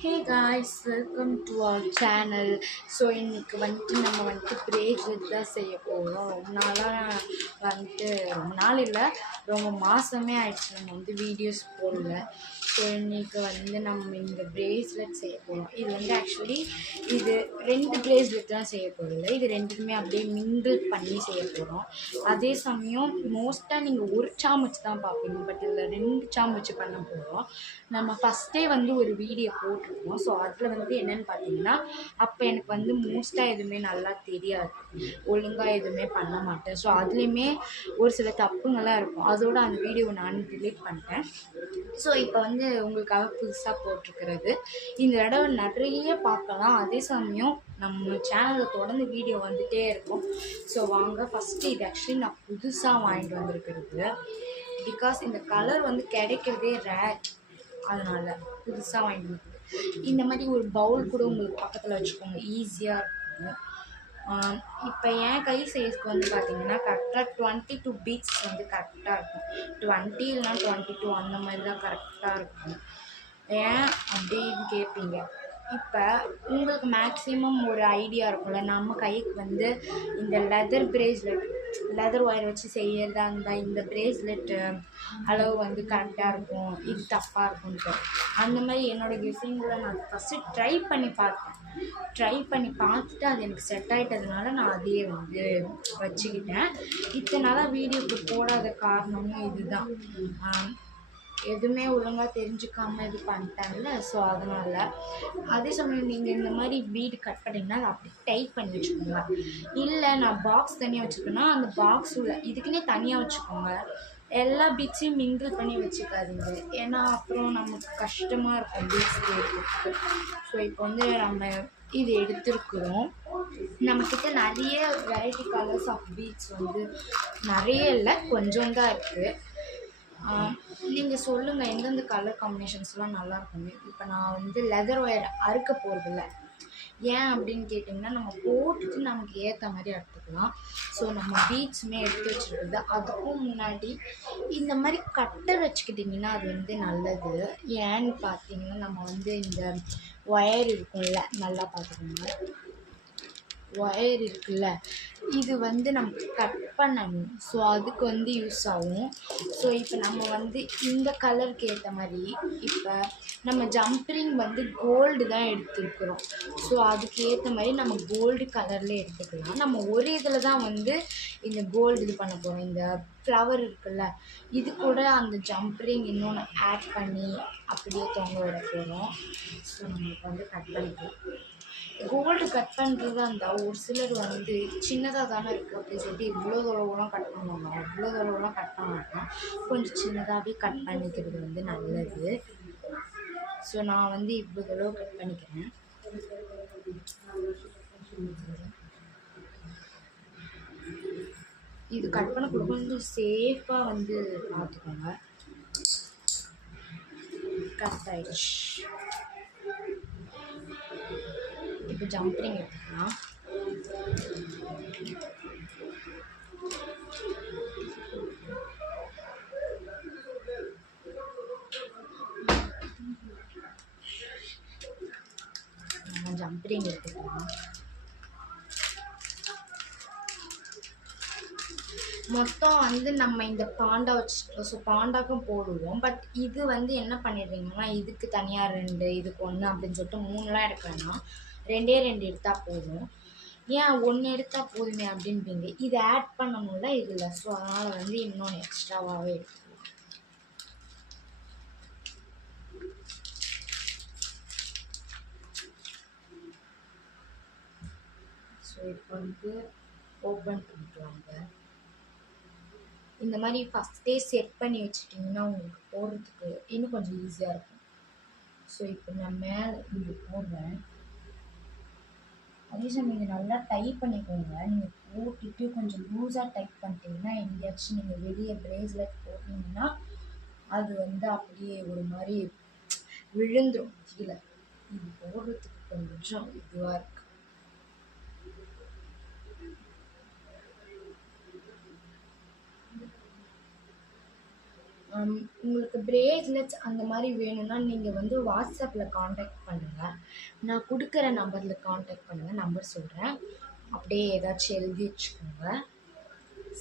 Hey guys, welcome to our channel. So இன்றைக்கி நம்ம bracelet தான் செய்ய போகிறோம். ரொம்ப நாளாக ரொம்ப நாள் இல்லை, ரொம்ப மாதமே ஆயிடுச்சு நம்ம வீடியோஸ் போடல. ஸோ இன்றைக்கி நம்ம இந்த பிரேஸ்லெட் செய்ய போகிறோம். இது ஆக்சுவலி இது 2 பிரேஸ்லெட் தான் செய்ய போகிறதில்ல, இது ரெண்டுமே அப்படியே மிங்கிள் பண்ணி செய்ய போகிறோம். அதே சமயம் மோஸ்ட்டாக நீங்கள் ஒரு சாம் வச்சு தான் பார்ப்பீங்க, பட் இதில் 2 சாம் வச்சு பண்ண போகிறோம். நம்ம ஃபஸ்ட்டே ஒரு வீடியோ போட்டிருக்கோம். ஸோ அதில் என்னென்னு பார்த்தீங்கன்னா, அப்போ எனக்கு மோஸ்ட்டாக எதுவுமே நல்லா தெரியாது, ஒழுங்காக எதுவுமே பண்ண மாட்டேன். ஸோ அதுலேயுமே ஒரு சில தப்புங்கள்லாம் இருக்கும். அதோடு அந்த வீடியோவை நான் டிலீட் பண்ணிட்டேன். ஸோ இப்போ உங்களுக்காக புதுசாக போட்டிருக்கிறது. இந்த தடவை நிறைய பார்க்கலாம். அதே சமயம் நம்ம சேனலில் தொடர்ந்து வீடியோ வந்துகிட்டே இருக்கும். ஸோ வாங்க, ஃபஸ்ட்டு இது ஆக்சுவலி நான் புதுசாக வாங்கிட்டு வந்திருக்கிறது. பிகாஸ் இந்த கலர் கிடைக்கிறதே ரேர், அதனால் புதுசாக வாங்கிட்டு வந்துருக்கு. இந்த மாதிரி ஒரு பவுல் கூட உங்களுக்கு பக்கத்தில் வச்சுக்கோங்க, ஈஸியாக இருக்கும். இப்போ என் கை சைஸ்க்கு பார்த்தீங்கன்னா கரெக்டாக 22 பீட்ஸ் கரெக்டாக இருக்கும். 20 இல்லைனா 22 அந்த மாதிரி தான் கரெக்டாக இருக்கும். ஏன் அப்படின்னு கேட்பீங்க. இப்போ உங்களுக்கு மேக்ஸிமம் ஒரு ஐடியா இருக்கும்ல, நம்ம கைக்கு இந்த லெதர் ஒயர் வச்சு செய்கிறதா இருந்தால் இந்த பிரேஸ்லெட்டு அளவு கரெக்டாக இருக்கும், இது தப்பாக இருக்கும்ட்டு. அந்த மாதிரி என்னோடய கெஸ்ஸிங்கில் நான் ஃபஸ்ட்டு ட்ரை பண்ணி பார்த்துட்டு அது எனக்கு செட் ஆகிட்டதுனால நான் அதையே வச்சுக்கிட்டேன். இத்தனை நாளாக வீடியோக்கு போடாத காரணமும் இதுதான். எதுவுமே ஒழுங்காக தெரிஞ்சுக்காமல் இது பண்ணிட்டாங்கல்ல, ஸோ அதனால். அதே சமயம் நீங்கள் இந்த மாதிரி பீடு கட் பண்ணிங்கன்னா அதை அப்படி டைப் பண்ணி வச்சுக்கோங்க. இல்லை நான் பாக்ஸ் தனியாக வச்சுருக்கேன்னா அந்த பாக்ஸ் உள்ள இதுக்குன்னே தனியாக வச்சுக்கோங்க. எல்லா பீட்ஸையும் மிங்கிள் பண்ணி வச்சுக்காதீங்க, ஏன்னா அப்புறம் நமக்கு கஷ்டமாக இருக்கும் பீட்ஸ் எடுக்கிறதுக்கு. ஸோ இப்போ நம்ம இது எடுத்துருக்குறோம். நம்மக்கிட்ட நிறைய வெரைட்டி கலர்ஸ் ஆஃப் பீட்ஸ் நிறைய இல்லை, கொஞ்சம் தான் இருக்குது. நீங்கள் சொல்லுங்கள் எந்தெந்த கலர் காம்பினேஷன்ஸ்லாம் நல்லாயிருக்குமே. இப்போ நான் லெதர் ஒயர் அறுக்க போகிறதில்ல. ஏன் அப்படின்னு கேட்டிங்கன்னா, நம்ம போட்டுட்டு நமக்கு ஏற்ற மாதிரி எடுத்துக்கலாம். ஸோ நம்ம பீட்ஸுமே எடுத்து வச்சுருக்குறது. அதுக்கும் முன்னாடி இந்த மாதிரி கட்டர் வச்சுக்கிட்டிங்கன்னா அது நல்லது. ஏன்னு பார்த்தீங்கன்னா, நம்ம இந்த ஒயர் இருக்குல்ல, நல்லா பார்த்துக்கோங்க, ஒயர் இருக்குல்ல, இது நமக்கு கட் பண்ணணும். ஸோ அதுக்கு யூஸ் ஆகும். ஸோ இப்போ நம்ம இந்த கலருக்கு ஏற்ற மாதிரி இப்போ நம்ம ஜம்ப்ரிங் கோல்டு தான் எடுத்துருக்குறோம். ஸோ அதுக்கு ஏற்ற மாதிரி நம்ம கோல்டு கலரில் எடுத்துக்கலாம். நம்ம ஒரு இதில் தான் இந்த கோல்டு இது பண்ண போகிறோம். இந்த ஃப்ளவர் இருக்குல்ல, இது கூட அந்த ஜம்ப்ரிங் இன்னொன்று ஆட் பண்ணி அப்படியே தொங்க விட போகிறோம். ஸோ நம்மளுக்கு கட் பண்ணிக்கலாம். கோல்டு கட் பண்ணுறதா இருந்தால் ஒரு சிலர் சின்னதாக தானே இருக்குது அப்படின்னு சொல்லிட்டு இவ்வளோ தூரம்லாம் கட் பண்ணுவாங்க. அவ்வளோ தூரம்லாம் கட் பண்ண மாட்டோம், கொஞ்சம் சின்னதாகவே கட் பண்ணிக்கிறது நல்லது. ஸோ நான் இவ்வளோ தடவை கட் பண்ணிக்கிறேன். இது கட் பண்ண கொஞ்சம் சேஃபாக பார்த்துக்கோங்க. கட் ஆயிடுச்சு. இப்போ ஜம்ப்ரிங் எடுத்துக்கலாம். ஜம்ப்ரிங் எடுத்துக்கலாம். மொத்தம் நம்ம இந்த பாண்டா வச்சுருக்கோம். ஸோ பாண்டாக்கும் போடுவோம். பட் இது என்ன பண்ணிடுறீங்கன்னா, இதுக்கு தனியாக 2, இதுக்கு 1 அப்படின்னு சொல்லிட்டு 3லாம் எடுக்க வேணாம். 2 எடுத்தால் போதும். ஏன் 1 எடுத்தால் போதுமே அப்படின்பீங்க, இது ஆட் பண்ணணும்ல இதில். ஸோ அதனால் இன்னொன்று எக்ஸ்ட்ராவாகவே எடுத்துக்கலாம். ஸோ இப்போ ஓப்பன் பண்ணிக்குவாங்க. இந்த மாதிரி ஃபஸ்ட்டே செட் பண்ணி வச்சுட்டிங்கன்னா உங்களுக்கு போடுறதுக்கு இன்னும் கொஞ்சம் ஈஸியாக இருக்கும். ஸோ இப்போ நான் மேலே இங்கே போடுறேன். அதே சமயம் நீங்கள் நல்லா டைப் பண்ணிக்கோங்க. நீங்கள் போட்டுட்டு கொஞ்சம் லூஸாக டைப் பண்ணிட்டீங்கன்னா, எங்கேயாச்சும் நீங்கள் வெளியே பிரேஸ்லெட் போட்டிங்கன்னா அது அப்படியே ஒரு மாதிரி விழுந்துடும் கீழே. இது போடுறதுக்கு கொஞ்சம் இதுவாக இருக்குது. உங்களுக்கு பிரேஸ்லெட்ஸ் அந்த மாதிரி வேணும்னா நீங்கள் வந்து வாட்ஸ்அப்பில் காண்டாக்ட் பண்ணுங்கள். நான் கொடுக்குற நம்பரில் காண்டாக்ட் பண்ணுங்கள். நம்பர் சொல்கிறேன், அப்படியே ஏதாச்சும் எழுதி வச்சுக்கோங்க.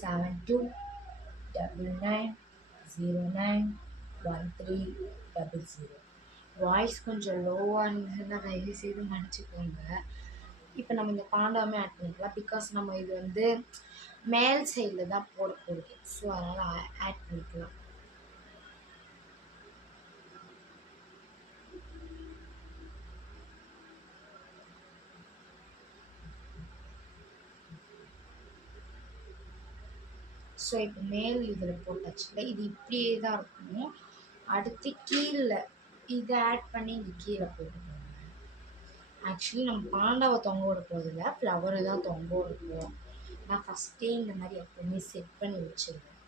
7299091300. வாய்ஸ் கொஞ்சம் லோவாக இருந்ததுன்னா தயவு செய்து மன்னிச்சுக்கோங்க. இப்போ நம்ம இந்த பாண்டாவுமே ஆட் பண்ணிக்கலாம். பிகாஸ் நம்ம இது வந்து மேல் சைடில் தான் போட போகுது. ஸோ அதனால் ஆட் பண்ணிக்கலாம். ஸோ இப்போ மேல் இதில் போட்டாச்சுல, இது இப்படியே தான் இருக்கணும். அடுத்து கீழே இதை ஆட் பண்ணி இங்கே கீழே போட்டுக்கோங்க. ஆக்சுவலி நம்ம பாண்டாவை தொங்க விட போதில்லை, ஃப்ளவரை தான் தொங்க விட போகிறோம். நான் ஃபஸ்ட்டே இந்த மாதிரி எப்போவுமே செட் பண்ணி வச்சுருவேன்.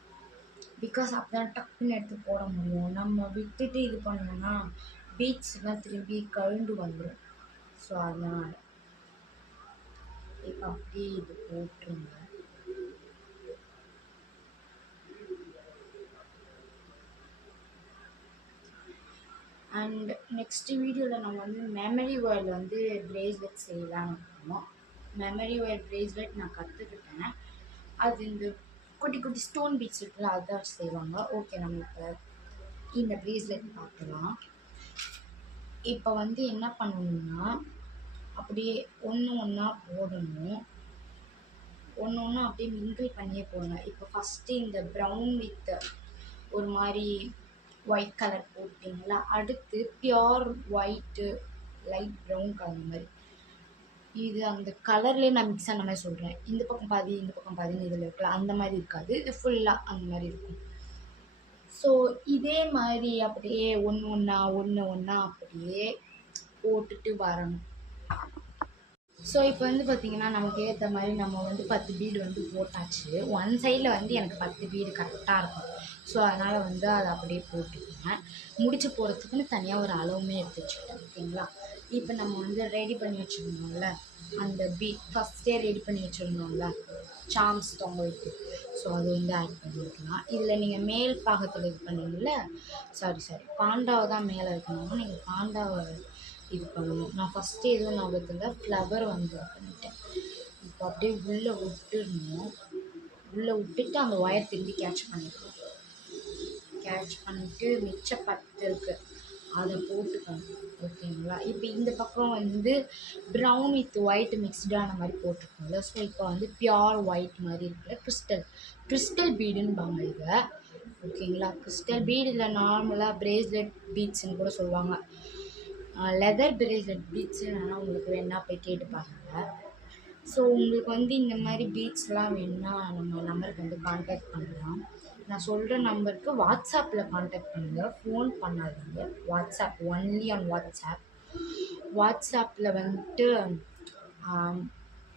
பிகாஸ் அப்போ தான் டக்குன்னு எடுத்து போட முடியும். நம்ம விட்டுட்டு இது பண்ணோன்னா பீட்ஸ்லாம் திரும்பி கழுண்டு வந்துடும். ஸோ அதனால் இப்போ அப்படியே இது போட்டுருங்க. அண்ட் நெக்ஸ்ட் வீடியோவில் நம்ம வந்து மெமரி ஒயர் வந்து பிரேஸ்லெட் செய்யலாம்னு இருக்கோம். மெமரி ஒயர் பிரேஸ்லெட் நான் கற்றுக்கிட்டேன். அது இந்த குட்டி குட்டி ஸ்டோன் பீட்ஸ் இருக்குல்ல, அதுதான் செய்வாங்க. ஓகே, நம்ம இப்போ இந்த பிரேஸ்லெட் பார்க்கலாம். இப்போ வந்து என்ன பண்ணணும்னா அப்படியே ஒன்று ஒன்றா போடணும். ஒன்று ஒன்றா அப்படியே மிங்கிள் பண்ணியே போடணும். இப்போ ஃபஸ்ட்டு இந்த ப்ரௌன் வித் ஒரு மாதிரி ஒயிட் கலர் போட்டிங்களா, அடுத்து pure white light brown colour மாதிரி. இது அந்த கலர்லேயே நான் மிக்ஸ் ஆன மாதிரி சொல்கிறேன். இந்த பக்கம் பாதி இந்த பக்கம் பாதின்னு இதில் இருக்கலாம், அந்த மாதிரி இருக்காது. இது ஃபுல்லாக அந்த மாதிரி இருக்கும். ஸோ இதே மாதிரி அப்படியே ஒன்று ஒன்றா அப்படியே போட்டுட்டு வரணும். ஸோ இப்போ வந்து பார்த்திங்கன்னா நமக்கு ஏற்ற மாதிரி நம்ம வந்து 10 பீடு வந்து போட்டாச்சு. ஒன் சைடில் வந்து எனக்கு 10 பீடு கரெக்டாக இருக்கும். ஸோ அதனால் வந்து அதை அப்படியே போட்டுக்குவேன். முடிச்சு போகிறதுக்குன்னு தனியாக ஒரு அளவுமே எடுத்து வச்சுக்கிட்டேன். ஓகேங்களா? இப்போ நம்ம வந்து ரெடி பண்ணி வச்சுருந்தோம்ல, அந்த பீட் ஃபஸ்ட்டே ரெடி பண்ணி வச்சுருந்தோம்ல சாம்ஸ் தொங்க வைத்து, ஸோ அது வந்து ஆட் பண்ணிக்கலாம். இதில் நீங்கள் மேல் பாகத்தில் இது பண்ணீங்கல்ல, சாரி பாண்டாவை தான் மேலே இருக்கணும். நீங்கள் பாண்டாவை இது பண்ணணும். நான் ஃபஸ்ட்டு எதுவும் ஞாபகத்தில் ஃப்ளவர் வந்து பண்ணிட்டேன். இப்போ அப்படியே உள்ளே விட்டுடணும். உள்ளே விட்டுட்டு அந்த ஒயர் திரும்பி கேட்ச் பண்ணிக்கணும். கேட்ச் பண்ணிவிட்டு மிச்சம் 10 இருக்குது, அதை போட்டுக்கணும். ஓகேங்களா? இப்போ இந்த பக்கம் வந்து ப்ரௌன் வித் ஒயிட் மிக்ஸ்டான மாதிரி போட்டிருக்கோம்ல. ஸோ இப்போ வந்து பியோர் ஒயிட் மாதிரி இருக்குல்ல, கிறிஸ்டல் பீடுன்பாங்க இதை. ஓகேங்களா? கிறிஸ்டல் பீடு இல்லை, நார்மலாக பிரேஸ்லெட் பீட்ஸ்ன்னு கூட சொல்லுவாங்க. லெதர் பிரேஸ்லெட் பீட்ஸு வேணால் உங்களுக்கு வேணா போய் கேட்டு பாருங்கள். ஸோ உங்களுக்கு வந்து இந்த மாதிரி பீட்ஸ்லாம் வேணுன்னா நம்ம நம்பருக்கு வந்து கான்டாக்ட் பண்ணலாம். நான் சொல்கிற நம்பருக்கு வாட்ஸ்அப்பில் கான்டாக்ட் பண்ணுங்கள், ஃபோன் பண்ணாதீங்க. WhatsApp, only on WhatsApp. வாட்ஸ்அப்பில் வந்துட்டு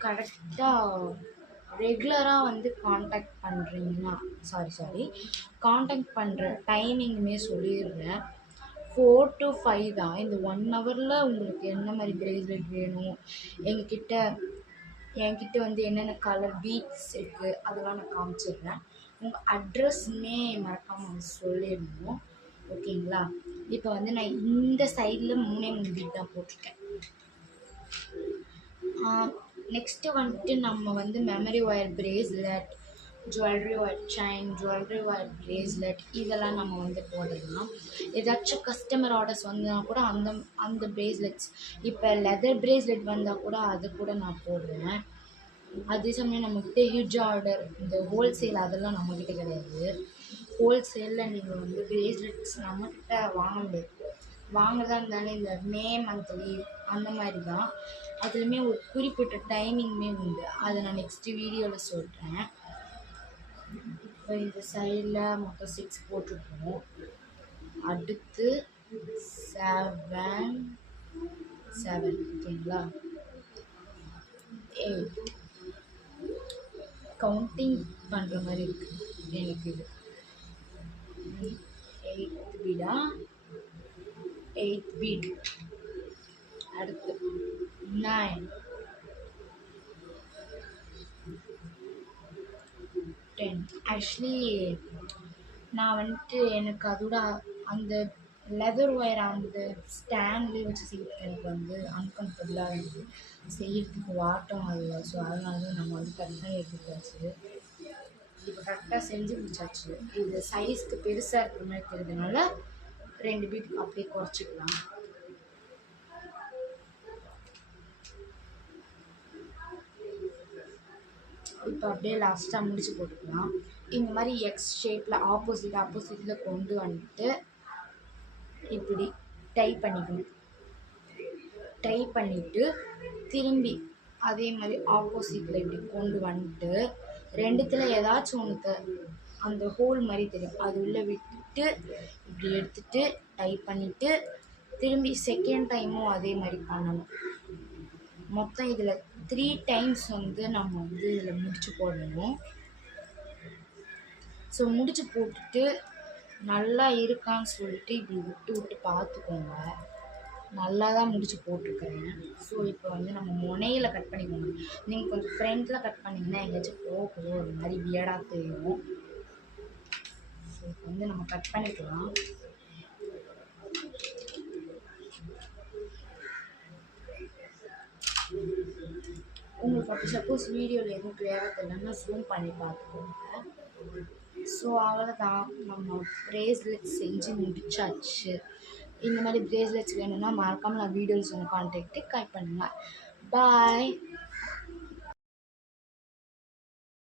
கரெக்டாக ரெகுலராக வந்து கான்டாக்ட் பண்ணுறீங்கன்னா கான்டாக்ட் பண்ணுற டைமிங்குமே சொல்லிடுறேன். 4 to 5 தான். இந்த 1 ஹவரில் உங்களுக்கு என்ன மாதிரி பிரேஸ்லெட் வேணும், என்கிட்ட வந்து என்னென்ன கலர் பீட்ஸ் இருக்குது அதெல்லாம் நான் காமிச்சிடுறேன். உங்கள் அட்ரஸ்மே மறக்காமல் சொல்லிடணும். ஓகேங்களா? இப்போ வந்து நான் இந்த சைடில் 3 பீட் தான் போட்டிருக்கேன். நெக்ஸ்ட்டு வந்துட்டு நம்ம வந்து memory wire bracelet, jewellery wire chain, jewellery wire bracelet இதெல்லாம் நம்ம வந்து போடலாம். ஏதாச்சும் கஸ்டமர் ஆர்டர்ஸ் வந்தால் கூட அந்த பிரேஸ்லெட்ஸ், இப்போ லெதர் பிரேஸ்லெட் வந்தால் கூட அது கூட நான் போடுவேன். அதே சமயம் நம்மக்கிட்ட ஹியூஜ் ஆர்டர், இந்த ஹோல்சேல் அதெல்லாம் நம்மக்கிட்ட கிடையாது. ஹோல்சேலில் நீங்கள் வந்து பிரேஸ்லெட்ஸ் நம்மக்கிட்ட வாங்க முடியாது. வாங்கதான் இருந்தாலும் இந்த மே மந்த்லி அந்த மாதிரி தான். அதுலேயுமே ஒரு குறிப்பிட்ட டைமிங்குமே உண்டு, அதை நான் நெக்ஸ்ட்டு வீடியோவில் சொல்கிறேன். இப்போ இந்த சைடில் மொத்தம் 6 போட்டுருக்கோம். அடுத்து 7 ஓகேங்களா? 8 கவுண்டிங் பண்ணுற மாதிரி இருக்குது எனக்கு. இது 8th பீடா, 8th பீட். அடுத்து 9, 10. ஆக்சுவலி நான் வந்துட்டு எனக்கு அதோட அந்த லெதர் ஒயர் அந்த ஸ்டாண்ட்லேயே வச்சு செய்யறதுக்கு எனக்கு வந்து அன்கம்ஃபர்டபுளாக இருந்தது, செய்யறதுக்கு வாட்டம் இல்லை. ஸோ அதனால தான் நம்ம வந்து கட் பண்ணி எடுத்துக்காச்சு. இப்போ கரெக்டாக செஞ்சு முடிச்சாச்சு. இது சைஸ்க்கு பெருசாக இருக்கிற மாதிரி தெரியுதுனால 2 பீட் அப்படியே குறைச்சிக்கலாம். இப்போ அப்படியே லாஸ்ட்டாக முடிச்சு போட்டுக்கலாம். இந்த மாதிரி எக்ஸ் ஷேப்பில் ஆப்போசிட்டில் கொண்டு வந்துட்டு இப்படி டை பண்ணிக்கணும். டை பண்ணிவிட்டு திரும்பி அதே மாதிரி ஆப்போசிட்டில் இப்படி கொண்டு வந்துட்டு ரெண்டுத்தில் ஏதாச்சும் ஒன்று அந்த ஹோல் மாதிரி தெரியும் அது உள்ளே விட்டுட்டு இப்படி எடுத்துட்டு டை பண்ணிவிட்டு திரும்பி செகண்ட் டைமும் அதே மாதிரி பண்ணணும். மொத்தம் இதில் 3 டைம்ஸ் வந்து நம்ம வந்து இதில் முடிச்சு போடணும். ஸோ முடிச்சு போட்டுட்டு நல்லா இருக்கான்னு சொல்லிட்டு இப்படி விட்டு பார்த்துக்கோங்க. நல்லா தான் முடிச்சு போட்டிருக்கிறேன். ஸோ இப்போ வந்து நம்ம முனையில் கட் பண்ணிக்கோங்க. நீங்கள் கொஞ்சம் ஃப்ரண்ட்டில் கட் பண்ணிங்கன்னா எங்கேயாச்சும் போகுது ஒரு மாதிரி வியடாக தெரியும். ஸோ இப்போ வந்து நம்ம கட் பண்ணிக்கலாம். உங்களுக்கு அப்படி சப்போஸ் வீடியோவில் எதுவும் கிளியராக தெரியலன்னா ஜூம் பண்ணி பார்த்துக்கோங்க. ஸோ அவ்வளோதான், நம்ம ப்ரேஸ்லெட் செஞ்சு முடிச்சாச்சு. இந்த மாதிரி ப்ரேஸ்லெட்ஸ் வேணும்னா மறக்காமல் நான் வீடியோவில் சொன்ன கான்டாக்ட்டு கட் பண்ணுங்கள். பாய்.